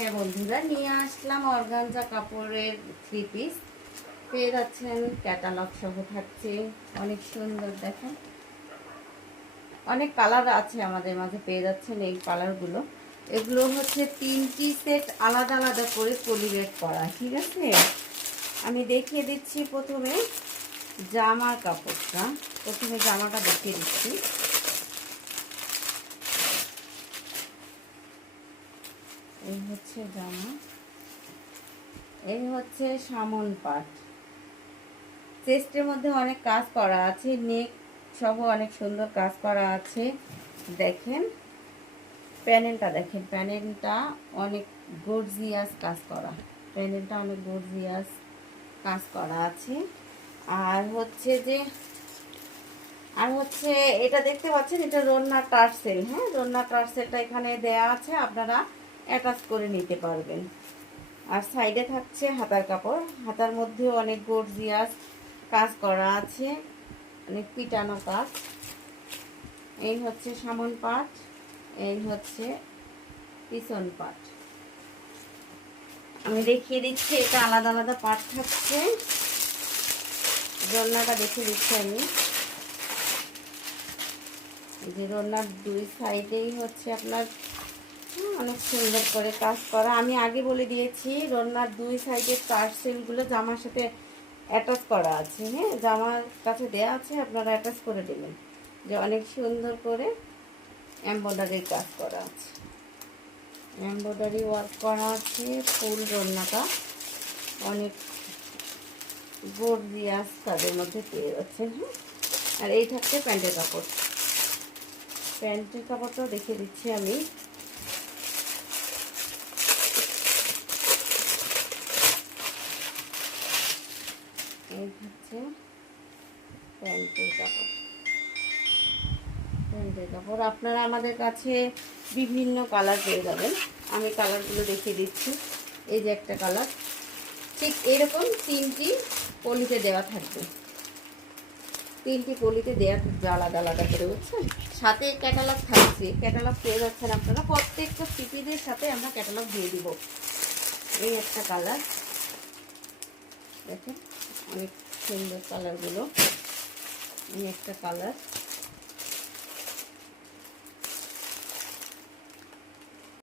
হ্যাঁ বন্ধুরা, নিয়ে আসলাম অর্গানজা কাপড়ের 3 পিস। পেয়ে যাচ্ছেন ক্যাটালগ সহ থাকছে। অনেক সুন্দর, দেখেন অনেক কালার আছে আমাদের মাঝে, পেয়ে যাচ্ছেন এই কালারগুলো। এগুলো হচ্ছে 3টি সেট আলাদা আলাদা করে পলিরেট করা, ঠিক আছে। আমি দেখিয়ে দিচ্ছি প্রথমে জামার কাপড়টা। প্রথমে জামাটা দেখিয়ে দিচ্ছি। এই হচ্ছে জামা, এই হচ্ছে সামন পাট। চেস্টের মধ্যে অনেক কাজ করা আছে, নেক সহ অনেক সুন্দর কাজ করা আছে। দেখেন প্যানেলটা, দেখেন প্যানেলটা অনেক গর্জিয়াস কাজ করা, প্যানেলটা অনেক গর্জিয়াস কাজ করা আছে। আর হচ্ছে যে এটা দেখতে পাচ্ছেন, এটা রন্না টার্সেল। হ্যাঁ, রন্না টার্সেলটা এখানে দেয়া আছে, আপনারা অ্যাটাচ করে নিতে পারবেন। আর সাইডে থাকছে হাতার কাপড়, হাতার মধ্যেও অনেক গর্জিয়াস কাজ করা আছে, অনেক পিটানো কাজ। এই হচ্ছে সামন পাট, এই হচ্ছে পিছন পাট। আমি দেখিয়ে দিচ্ছি, এটা আলাদা আলাদা পাট থাকছে। রন্নাটা দেখিয়ে দিচ্ছি আমি। এই যে রন্নার দুই সাইডেই হচ্ছে আপনার অনেক সুন্দর করে কাজ করা। আমি আগে বলে দিয়েছি, রন্নার দুই সাইডের টার্সেলগুলো জামার সাথে অ্যাটাচ করা আছে। হ্যাঁ, জামার কাছে দেয়া আছে, আপনারা অ্যাটাচ করে দেবেন। যে অনেক সুন্দর করে এমব্রয়ডারির কাজ করা আছে, এমব্রয়ডারি ওয়ার্ক করা আছে। ফুল রন্নাটা অনেক গর্জিয়াস কাজের মধ্যে পেয়ে যাচ্ছে। হ্যাঁ, আর এই থাকছে প্যান্টের কাপড়। প্যান্টের কাপড়টাও দেখিয়ে দিচ্ছি আমি। এই হচ্ছে প্যান্টের কাপড়। প্যান্টের কাপড় আপনারা আমাদের কাছে বিভিন্ন কালার পেয়ে যাবেন। আমি কালারগুলো দেখিয়ে দিচ্ছি। এই যে একটা কালার, ঠিক এরকম 3টি পলিতে দেওয়া থাকবে, 3টি পলিতে দেওয়া থাকবে আলাদা আলাদা করে, বুঝছেন। সাথে ক্যাটালগ থাকছে, ক্যাটালগ পেয়ে যাচ্ছেন আপনারা। প্রত্যেকটা সিপিদের সাথে আমরা ক্যাটালগ দিয়ে দিব। এই একটা কালার, দেখেন অনেক সুন্দর কালারগুলো। এই একটা কালার,